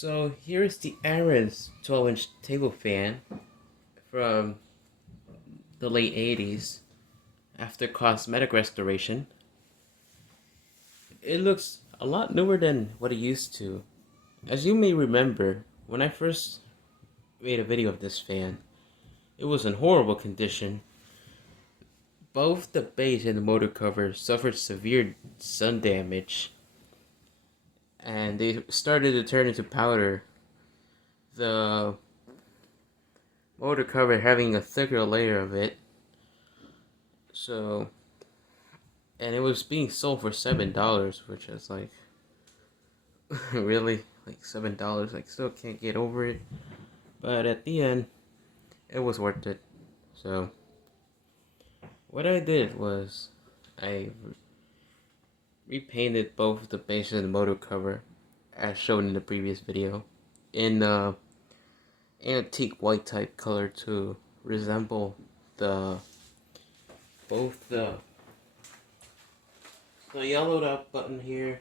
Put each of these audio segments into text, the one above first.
So here's the Aaron's 12-inch table fan from the late 80s after cosmetic restoration. It looks a lot newer than what it used to. As you may remember, when I first made a video of this fan, it was in horrible condition. Both the base and the motor cover suffered severe sun damage, and they started to turn into powder. The motor cover having a thicker layer of it. So, and it was being sold for $7, which is like, really? Like $7? Like, still can't get over it. But at the end, it was worth it. So, what I did was, I repainted both the base and the motor cover, as shown in the previous video, in antique white type color to resemble both the yellowed out button here,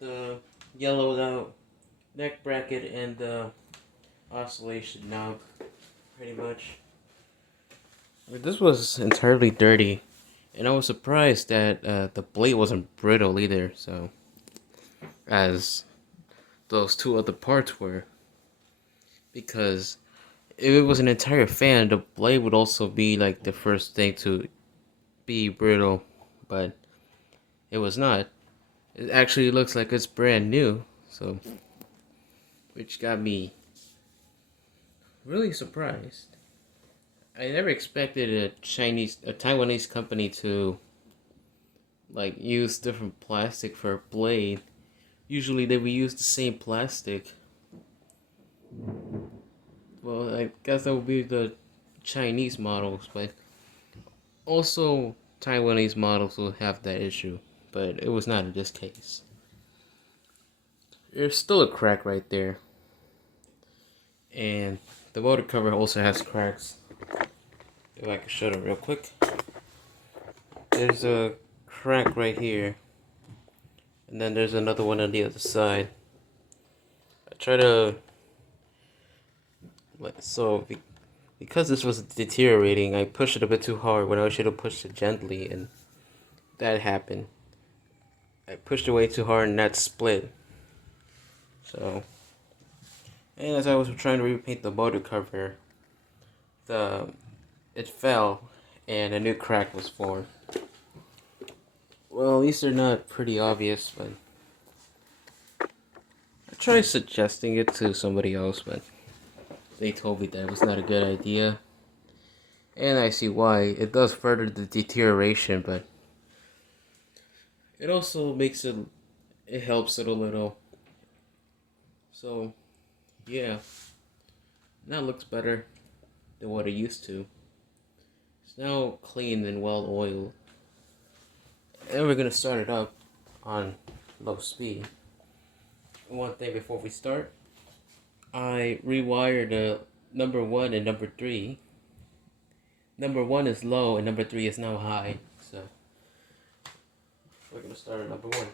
the yellowed out neck bracket, and the oscillation knob, pretty much. This was entirely dirty, and I was surprised that the blade wasn't brittle either, so as those two other parts were, because if it was an entire fan, the blade would also be like the first thing to be brittle, but it was not. It actually looks like it's brand new, so, which got me really surprised. I never expected a Taiwanese company to like use different plastic for a blade. Usually they would use the same plastic. Well, I guess that would be the Chinese models, but also Taiwanese models will have that issue, but it was not in this case. There's still a crack right there, and the motor cover also has cracks. If I can show them real quick, there's a crack right here, and then there's another one on the other side. I try to, so because this was deteriorating, I pushed it a bit too hard when I should have pushed it gently, and that happened. I pushed it way too hard and that split. So, and as I was trying to repaint the motor cover, it fell and a new crack was formed. Well, at least they're not pretty obvious, but I tried suggesting it to somebody else, but they told me that it was not a good idea. And I see why. It does further the deterioration, but it also it helps it a little. So, yeah. Now it looks better than what it used to. It's now clean and well oiled. And we're gonna start it up on low speed. One thing before we start, I rewired the number 1 and number 3. Number 1 is low and number 3 is now high. So we're gonna start at number 1.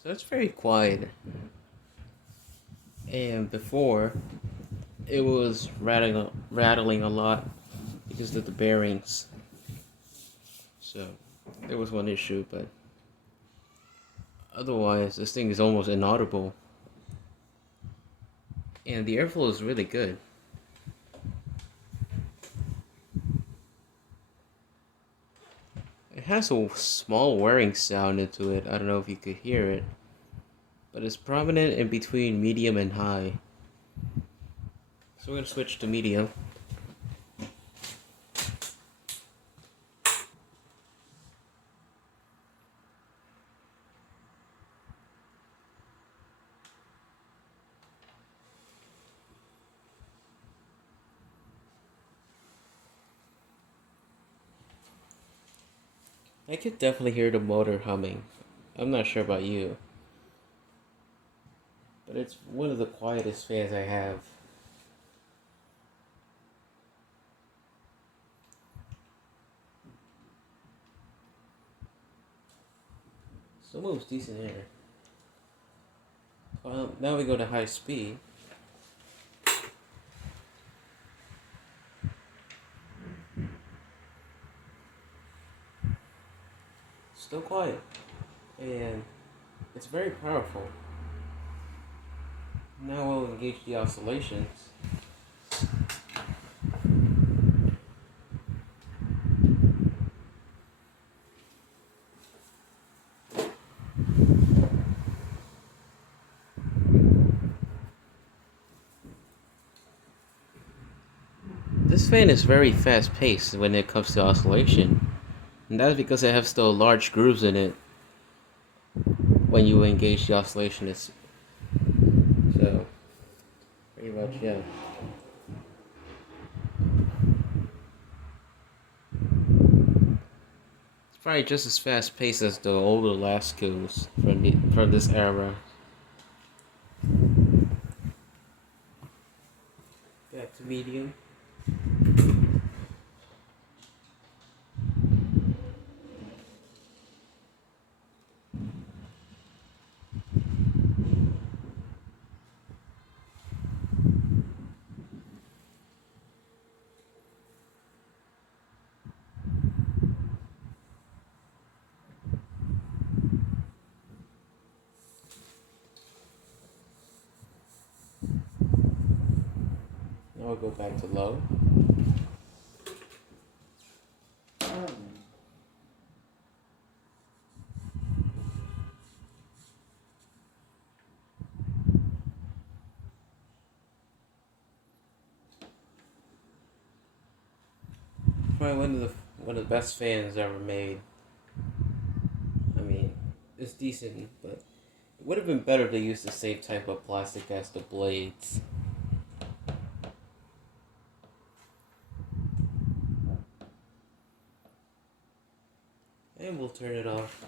So it's very quiet. And before, it was rattling a lot because of the bearings. So there was one issue, but otherwise this thing is almost inaudible. And the airflow is really good. It has a small whirring sound into it. I don't know if you could hear it, but it's prominent in between medium and high. So we're gonna switch to medium. I could definitely hear the motor humming. I'm not sure about you, but it's one of the quietest fans I have. Still moves decent air. Well, now we go to high speed. Still quiet. And it's very powerful. Now we'll engage the oscillations. This fan is very fast paced when it comes to oscillation. And that's because it has still large grooves in it when you engage the oscillation. So, pretty much, yeah. It's probably just as fast paced as the older Lascos from this era. Back to medium. Now we'll go back to low. Probably one of the best fans ever made. I mean, it's decent, but it would have been better to use the same type of plastic as the blades. And we'll turn it off.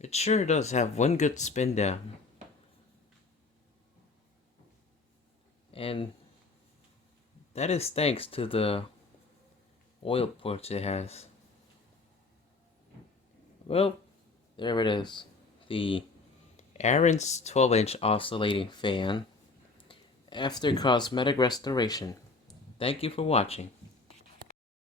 It sure does have one good spin down. And that is thanks to the oil ports it has. Well, there it is. The Aaron's 12-inch oscillating fan after cosmetic restoration. Thank you for watching.